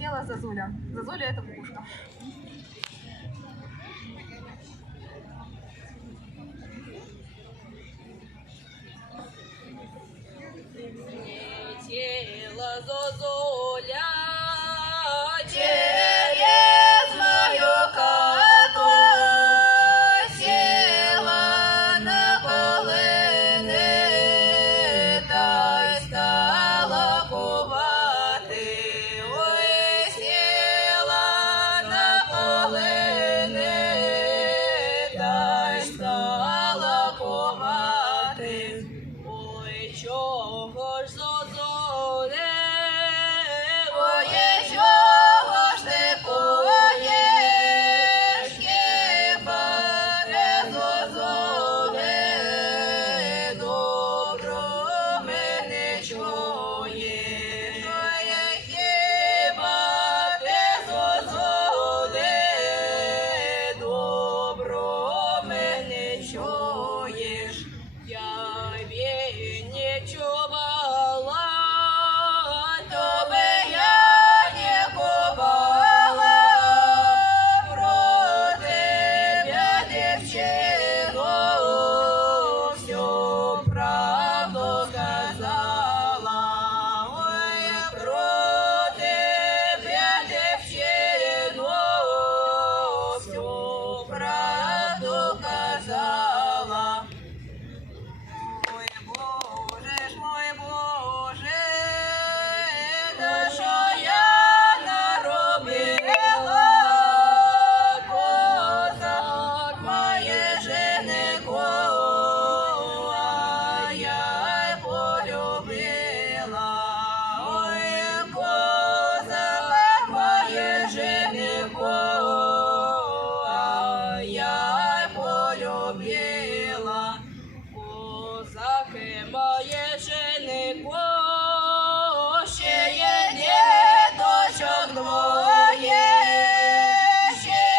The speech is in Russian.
улетела Зазуля. Зазуля – это кукушка. Улетела Зазуля. Велико ще є діточок двоє, ще.